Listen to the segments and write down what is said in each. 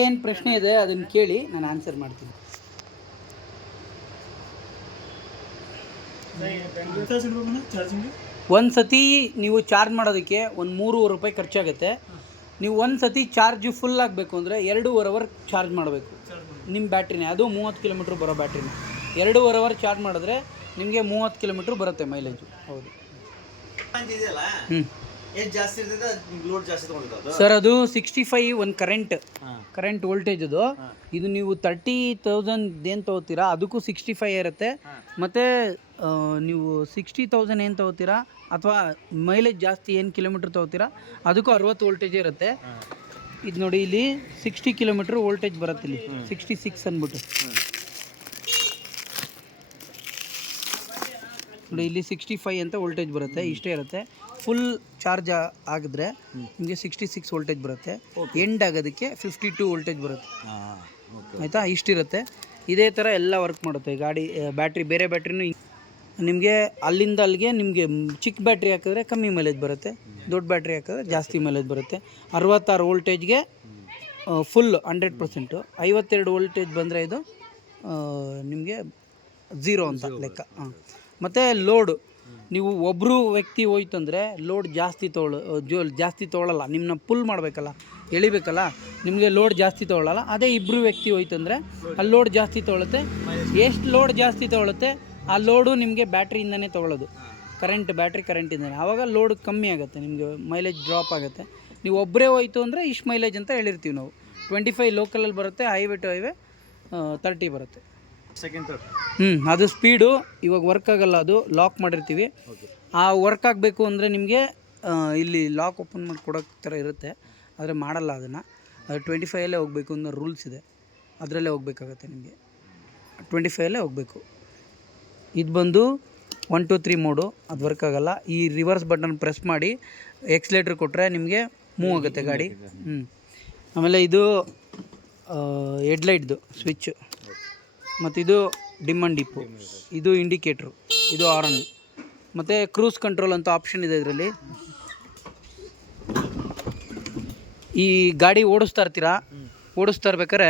ಏನು ಪ್ರಶ್ನೆ ಇದೆ ಅದನ್ನು ಕೇಳಿ ನಾನು ಆನ್ಸರ್ ಮಾಡ್ತೀನಿ. ಒಂದು ಸತಿ ನೀವು ಚಾರ್ಜ್ ಮಾಡೋದಕ್ಕೆ ಒಂದು 3.5 ರೂಪಾಯಿ ಖರ್ಚಾಗುತ್ತೆ. ನೀವು ಒಂದು ಸತಿ ಚಾರ್ಜ್ ಫುಲ್ ಆಗಬೇಕು ಅಂದರೆ 2.5 ಅವರ್ ಚಾರ್ಜ್ ಮಾಡಬೇಕು ನಿಮ್ಮ ಬ್ಯಾಟ್ರಿನೇ. ಅದು 30 ಕಿಲೋಮೀಟ್ರ್ ಬರೋ ಬ್ಯಾಟ್ರಿನೇ. 2.5 ಅವರ್ ಚಾರ್ಜ್ ಮಾಡಿದ್ರೆ ನಿಮಗೆ 30 ಕಿಲೋಮೀಟ್ರ್ ಬರುತ್ತೆ ಮೈಲೇಜು. ಹೌದು. ಸರ್ ಅದು 65 ಒಂದು ಕರೆಂಟ್ ವೋಲ್ಟೇಜ್ ಅದು. ಇದು ನೀವು 30,000 ಏನು ತೊಗೋತೀರಾ ಅದಕ್ಕೂ 65 ಇರುತ್ತೆ. ಮತ್ತು ನೀವು 60,000 ಏನು ತೊಗೋತೀರಾ ಅಥವಾ ಮೈಲೇಜ್ ಜಾಸ್ತಿ ಏನು ಕಿಲೋಮೀಟ್ರ್ ತೊಗೋತೀರಾ ಅದಕ್ಕೂ 60 ವೋಲ್ಟೇಜ್ ಇರುತ್ತೆ. ಇದು ನೋಡಿ ಇಲ್ಲಿ 60 ಕಿಲೋಮೀಟ್ರ್ ವೋಲ್ಟೇಜ್ ಬರುತ್ತೆ. ಇಲ್ಲಿ 66 ಅಂದ್ಬಿಟ್ಟು ನೋಡಿ, ಇಲ್ಲಿ 65 ಅಂತ ವೋಲ್ಟೇಜ್ ಬರುತ್ತೆ. ಇಷ್ಟೇ ಇರುತ್ತೆ. ಫುಲ್ ಚಾರ್ಜ್ ಆಗಿದ್ರೆ ನಿಮಗೆ 66 ವೋಲ್ಟೇಜ್ ಬರುತ್ತೆ. ಎಂಡ್ ಆಗೋದಕ್ಕೆ 52 ವೋಲ್ಟೇಜ್ ಬರುತ್ತೆ. ಆಯಿತಾ? ಇಷ್ಟಿರುತ್ತೆ. ಇದೇ ಥರ ಎಲ್ಲ ವರ್ಕ್ ಮಾಡುತ್ತೆ ಗಾಡಿ. ಬ್ಯಾಟ್ರಿ ಬೇರೆ ಬ್ಯಾಟ್ರಿನೂ ನಿಮಗೆ ಅಲ್ಲಿಂದ ಅಲ್ಲಿಗೆ ನಿಮಗೆ ಚಿಕ್ಕ ಬ್ಯಾಟ್ರಿ ಹಾಕಿದ್ರೆ ಕಮ್ಮಿ ಮೈಲೇಜ್ ಬರುತ್ತೆ, ದೊಡ್ಡ ಬ್ಯಾಟ್ರಿ ಹಾಕಿದ್ರೆ ಜಾಸ್ತಿ ಮೈಲೇಜ್ ಬರುತ್ತೆ. 66 ವೋಲ್ಟೇಜ್ಗೆ ಫುಲ್ 100%. 52 ವೋಲ್ಟೇಜ್ ಬಂದರೆ ಇದು ನಿಮಗೆ 0 ಅಂತ ಲೆಕ್ಕ. ಮತ್ತು ಲೋಡು ನೀವು ಒಬ್ಬರು ವ್ಯಕ್ತಿ ಹೋಯ್ತಂದರೆ ಲೋಡ್ ಜಾಸ್ತಿ ತೊಗೊಳ್ಳಲ್ಲ. ನಿಮ್ಮನ್ನ ಪುಲ್ ಮಾಡಬೇಕಲ್ಲ, ಎಳಿಬೇಕಲ್ಲ, ನಿಮಗೆ ಲೋಡ್ ಜಾಸ್ತಿ ತೊಗೊಳ್ಳಲ್ಲ. ಅದೇ ಇಬ್ಬರು ವ್ಯಕ್ತಿ ಹೋಯ್ತಂದರೆ ಅಲ್ಲಿ ಲೋಡ್ ಜಾಸ್ತಿ ತೊಗೊಳುತ್ತೆ. ಎಷ್ಟು ಲೋಡ್ ಜಾಸ್ತಿ ತೊಗೊಳುತ್ತೆ ಆ ಲೋಡು ನಿಮಗೆ ಬ್ಯಾಟ್ರಿಯಿಂದನೇ ತೊಗೊಳ್ಳೋದು. ಬ್ಯಾಟ್ರಿ ಕರೆಂಟಿಂದನೇ. ಆವಾಗ ಲೋಡ್ ಕಮ್ಮಿ ಆಗುತ್ತೆ, ನಿಮಗೆ ಮೈಲೇಜ್ ಡ್ರಾಪ್ ಆಗುತ್ತೆ. ನೀವು ಒಬ್ಬರೇ ಹೋಯ್ತು ಅಂದರೆ ಇಷ್ಟು ಮೈಲೇಜ್ ಅಂತ ಹೇಳಿರ್ತೀವಿ ನಾವು. 25 ಲೋಕಲಲ್ಲಿ ಬರುತ್ತೆ, ಹೈವೇ ಟು ಹೈವೇ 30 ಬರುತ್ತೆ. ಅದು ಸ್ಪೀಡು ಇವಾಗ ವರ್ಕ್ ಆಗಲ್ಲ, ಅದು ಲಾಕ್ ಮಾಡಿರ್ತೀವಿ. ಆ ವರ್ಕ್ ಆಗಬೇಕು ಅಂದರೆ ನಿಮಗೆ ಇಲ್ಲಿ ಲಾಕ್ ಓಪನ್ ಮಾಡಿ ಕೊಡೋ ಥರ ಇರುತ್ತೆ, ಆದರೆ ಮಾಡಲ್ಲ ಅದನ್ನು. ಅದು 25 ಹೋಗಬೇಕು ಅನ್ನೋ ರೂಲ್ಸ್ ಇದೆ, ಅದರಲ್ಲೇ ಹೋಗ್ಬೇಕಾಗತ್ತೆ ನಿಮಗೆ. 25 ಹೋಗಬೇಕು. ಇದು ಬಂದು 1 2 3 ಮೋಡು, ಅದು ವರ್ಕ್ ಆಗಲ್ಲ. ಈ ರಿವರ್ಸ್ ಬಟನ್ ಪ್ರೆಸ್ ಮಾಡಿ ಎಕ್ಸ್ಲೇಟ್ರ್ ಕೊಟ್ಟರೆ ನಿಮಗೆ ಮೂವ್ ಆಗುತ್ತೆ ಗಾಡಿ. ಆಮೇಲೆ ಇದು ಹೆಡ್ಲೈಟ್ದು ಸ್ವಿಚ್, ಮತ್ತು ಇದು ಡಿಮ್ ಆ್ಯಂಡ್ ಡಿಪ್ಪು, ಇದು ಇಂಡಿಕೇಟ್ರು, ಇದು ಹಾರನ್, ಮತ್ತು ಕ್ರೂಸ್ ಕಂಟ್ರೋಲ್ ಅಂತ ಆಪ್ಷನ್ ಇದೆ ಇದರಲ್ಲಿ. ಈ ಗಾಡಿ ಓಡಿಸ್ತಾ ಇರ್ಬೇಕಾದ್ರೆ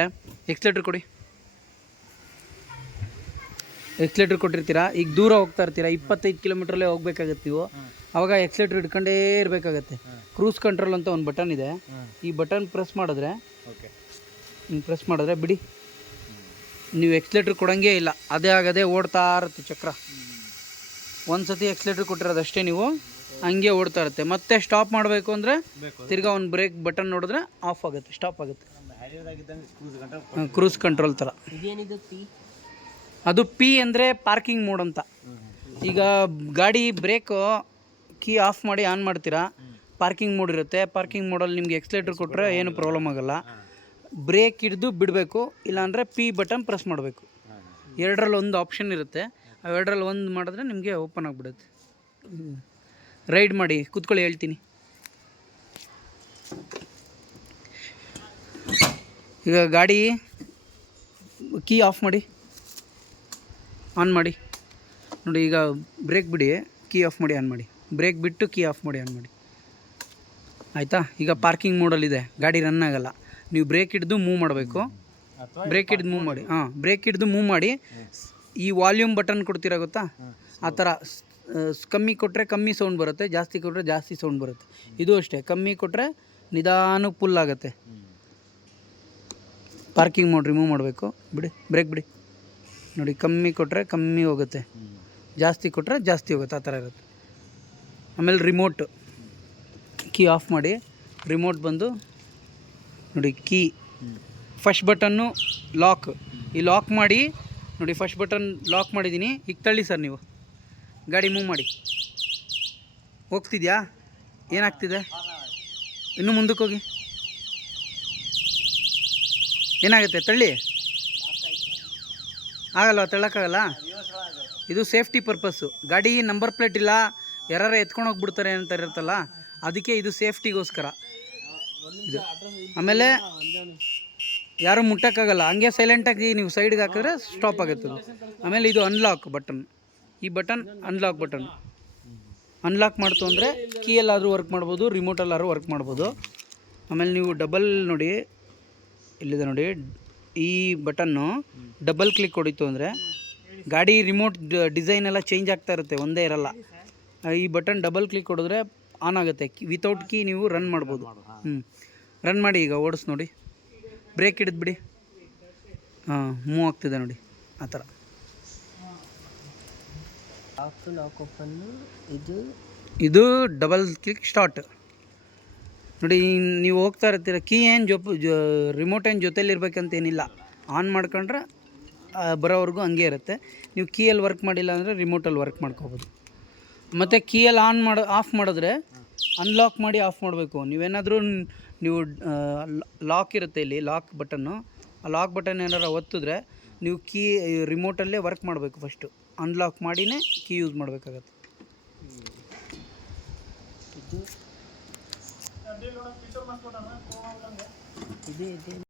ಎಕ್ಸ್ಲೇಟ್ರ್ ಕೊಟ್ಟಿರ್ತೀರಾ. ಈಗ ದೂರ ಹೋಗ್ತಾ ಇರ್ತೀರಾ, 25 ಕಿಲೋಮೀಟ್ರಲ್ಲೇ ಹೋಗ್ಬೇಕಾಗತ್ತೆ ನೀವು. ಆವಾಗ ಎಕ್ಸ್ಲೇಟ್ರ್ ಹಿಡ್ಕೊಂಡೇ ಇರಬೇಕಾಗತ್ತೆ. ಕ್ರೂಸ್ ಕಂಟ್ರೋಲ್ ಅಂತ ಒಂದು ಬಟನ್ ಇದೆ. ಈ ಬಟನ್ ಪ್ರೆಸ್ ಮಾಡಿದ್ರೆ ಬಿಡಿ, ನೀವು ಎಕ್ಸ್ಲೇಟ್ರ್ ಕೊಡೋಂಗೇ ಇಲ್ಲ, ಅದೇ ಆಗದೆ ಓಡ್ತಾ ಇರುತ್ತೆ ಚಕ್ರ. ಒಂದು ಸತಿ ಎಕ್ಸ್ಲೇಟ್ರ್ ಕೊಟ್ಟಿರೋದಷ್ಟೇ, ನೀವು ಹಂಗೆ ಓಡ್ತಾ ಇರುತ್ತೆ. ಮತ್ತೆ ಸ್ಟಾಪ್ ಮಾಡಬೇಕು ಅಂದರೆ ತಿರ್ಗಾ ಒಂದು ಬ್ರೇಕ್ ಬಟನ್ ನೋಡಿದ್ರೆ ಆಫ್ ಆಗುತ್ತೆ, ಸ್ಟಾಪ್ ಆಗುತ್ತೆ. ಕ್ರೂಸ್ ಕಂಟ್ರೋಲ್ ಥರ. ಅದು ಪಿ ಅಂದರೆ ಪಾರ್ಕಿಂಗ್ ಮೋಡ್ ಅಂತ. ಈಗ ಗಾಡಿ ಬ್ರೇಕು ಕೀ ಆಫ್ ಮಾಡಿ ಆನ್ ಮಾಡ್ತೀರಾ, ಪಾರ್ಕಿಂಗ್ ಮೋಡ್ ಇರುತ್ತೆ. ಪಾರ್ಕಿಂಗ್ ಮೋಡಲ್ಲಿ ನಿಮಗೆ ಎಕ್ಸ್ಲೇಟ್ರ್ ಕೊಟ್ಟರೆ ಏನು ಪ್ರಾಬ್ಲಮ್ ಆಗೋಲ್ಲ. ಬ್ರೇಕ್ ಹಿಡಿದು ಬಿಡಬೇಕು, ಇಲ್ಲಾಂದರೆ ಪಿ ಬಟನ್ ಪ್ರೆಸ್ ಮಾಡಬೇಕು. ಎರಡರಲ್ಲಿ ಒಂದು ಆಪ್ಷನ್ ಇರುತ್ತೆ, ಅವೆರಡರಲ್ಲಿ ಒಂದು ಮಾಡಿದ್ರೆ ನಿಮಗೆ ಓಪನ್ ಆಗಿಬಿಡುತ್ತೆ. ರೈಡ್ ಮಾಡಿ ಕೂತ್ಕೊಳ್ಳಿ, ಹೇಳ್ತೀನಿ. ಈಗ ಗಾಡಿ ಕೀ ಆಫ್ ಮಾಡಿ ಆನ್ ಮಾಡಿ ನೋಡಿ. ಈಗ ಬ್ರೇಕ್ ಬಿಡಿ, ಕೀ ಆಫ್ ಮಾಡಿ ಆನ್ ಮಾಡಿ, ಬ್ರೇಕ್ ಬಿಟ್ಟು ಕೀ ಆಫ್ ಮಾಡಿ ಆನ್ ಮಾಡಿ. ಆಯಿತಾ? ಈಗ ಪಾರ್ಕಿಂಗ್ ಮೋಡಲ್ಲಿದೆ, ಗಾಡಿ ರನ್ ಆಗಲ್ಲ. ನೀವು ಬ್ರೇಕ್ ಹಿಡಿದು ಮೂವ್ ಮಾಡಬೇಕು. ಬ್ರೇಕ್ ಹಿಡಿದು ಮೂವ್ ಮಾಡಿ ಈ ವಾಲ್ಯೂಮ್ ಬಟನ್ ಕೊಡ್ತೀರಾ ಗೊತ್ತಾ, ಆ ಥರ. ಕಮ್ಮಿ ಕೊಟ್ಟರೆ ಕಮ್ಮಿ ಸೌಂಡ್ ಬರುತ್ತೆ, ಜಾಸ್ತಿ ಕೊಟ್ಟರೆ ಜಾಸ್ತಿ ಸೌಂಡ್ ಬರುತ್ತೆ. ಇದು ಅಷ್ಟೇ, ಕಮ್ಮಿ ಕೊಟ್ಟರೆ ನಿಧಾನಕ್ಕೆ ಫುಲ್ ಆಗುತ್ತೆ. ಪಾರ್ಕಿಂಗ್ ಮೋಡ್ ರಿಮೂವ್ ಮಾಡಬೇಕು, ಬಿಡಿ, ಬ್ರೇಕ್ ಬಿಡಿ ನೋಡಿ. ಕಮ್ಮಿ ಕೊಟ್ಟರೆ ಕಮ್ಮಿ ಹೋಗುತ್ತೆ, ಜಾಸ್ತಿ ಕೊಟ್ಟರೆ ಜಾಸ್ತಿ ಹೋಗುತ್ತೆ, ಆ ಥರ ಇರುತ್ತೆ. ಆಮೇಲೆ ರಿಮೋಟ್ ಕೀ ಆಫ್ ಮಾಡಿ, ರಿಮೋಟ್ ಬಂದು ನೋಡಿ, ಕೀ ಫಸ್ಟ್ ಬಟನ್ನು ಲಾಕ್. ಈ ಲಾಕ್ ಮಾಡಿ ನೋಡಿ, ಫಸ್ಟ್ ಬಟನ್ ಲಾಕ್ ಮಾಡಿದ್ದೀನಿ. ಈಗ ತಳ್ಳಿ ಸರ್, ನೀವು ಗಾಡಿ ಮೂವ್ ಮಾಡಿ. ಹೋಗ್ತಿದ್ಯಾ? ಏನಾಗ್ತಿದೆ? ಇನ್ನೂ ಮುಂದಕ್ಕೆ ಹೋಗಿ. ಏನಾಗುತ್ತೆ? ತಳ್ಳಿ. ಆಗಲ್ಲ, ತಳ್ಳೋಕ್ಕಾಗಲ್ಲ. ಇದು ಸೇಫ್ಟಿ ಪರ್ಪಸ್ಸು. ಗಾಡಿ ನಂಬರ್ ಪ್ಲೇಟ್ ಇಲ್ಲ, ಯಾರು ಎತ್ಕೊಂಡು ಹೋಗ್ಬಿಡ್ತಾರೆ ಅಂತ ಇರುತ್ತಲ್ಲ, ಅದಕ್ಕೆ ಇದು ಸೇಫ್ಟಿಗೋಸ್ಕರ ಇದು. ಆಮೇಲೆ ಯಾರು ಮುಟ್ಟೋಕ್ಕಾಗಲ್ಲ, ಹಂಗೆ ಸೈಲೆಂಟಾಗಿ ನೀವು ಸೈಡ್ಗೆ ಹಾಕಿದ್ರೆ ಸ್ಟಾಪ್ ಆಗುತ್ತೆ. ಆಮೇಲೆ ಇದು ಅನ್ಲಾಕ್ ಬಟನ್. ಈ ಬಟನ್ ಅನ್ಲಾಕ್ ಬಟನ್. ಅನ್ಲಾಕ್ ಮಾಡ್ತು ಅಂದರೆ ಕೀಯಲ್ಲಾದರೂ ವರ್ಕ್ ಮಾಡ್ಬೋದು, ರಿಮೋಟಲ್ಲಾದ್ರೂ ವರ್ಕ್ ಮಾಡ್ಬೋದು. ಆಮೇಲೆ ನೀವು ಡಬಲ್ ನೋಡಿ, ಇಲ್ಲಿದೆ ನೋಡಿ, ಈ ಬಟನ್ನು ಡಬಲ್ ಕ್ಲಿಕ್ ಹೊಡಿತು ಅಂದರೆ ಗಾಡಿ ರಿಮೋಟ್ ಡಿಸೈನ್ ಎಲ್ಲ ಚೇಂಜ್ ಆಗ್ತಾ ಇರುತ್ತೆ, ಒಂದೇ ಇರಲ್ಲ. ಈ ಬಟನ್ ಡಬಲ್ ಕ್ಲಿಕ್ ಹೊಡೆದ್ರೆ ಆನ್ ಆಗುತ್ತೆ. ವಿತೌಟ್ ಕೀ ನೀವು ರನ್ ಮಾಡ್ಬೋದು. ರನ್ ಮಾಡಿ, ಈಗ ಓಡಿಸ್ ನೋಡಿ. ಬ್ರೇಕ್ ಹಿಡಿದ್ಬಿಡಿ, ಹಾಂ ಮೂವ್ ಆಗ್ತಿದೆ ನೋಡಿ, ಆ ಥರ. ಇದು ಡಬಲ್ ಕ್ಲಿಕ್ ಸ್ಟಾರ್ಟ್ ನೋಡಿ. ನೀವು ಹೋಗ್ತಾ ಇರ್ತೀರ, ಕೀ ಏನು ರಿಮೋಟ್ ಏನು ಜೊತೆಲಿರ್ಬೇಕಂತೇನಿಲ್ಲ. ಆನ್ ಮಾಡ್ಕೊಂಡ್ರೆ ಬರೋವರೆಗೂ ಹಂಗೆ ಇರುತ್ತೆ. ನೀವು ಕೀಯಲ್ಲಿ ವರ್ಕ್ ಮಾಡಿಲ್ಲ ಅಂದರೆ ರಿಮೋಟಲ್ಲಿ ವರ್ಕ್ ಮಾಡ್ಕೋಬೋದು. ಮತ್ತು ಕೀಯಲ್ಲಿ ಆಫ್ ಮಾಡಿದ್ರೆ ಅನ್ಲಾಕ್ ಮಾಡಿ ಆಫ್ ಮಾಡಬೇಕು. ನೀವೇನಾದರೂ ನೀವು ಲಾಕ್ ಇರುತ್ತೆ ಇಲ್ಲಿ, ಲಾಕ್ ಬಟನ್ನು, ಆ ಲಾಕ್ ಬಟನ್ ಏನಾರು ಒತ್ತಿದ್ರೆ ನೀವು ಕೀ ರಿಮೋಟಲ್ಲೇ ವರ್ಕ್ ಮಾಡಬೇಕು. ಫಸ್ಟು ಅನ್ಲಾಕ್ ಮಾಡಿನೇ ಕೀ ಯೂಸ್ ಮಾಡಬೇಕಾಗತ್ತೆ. ಇದು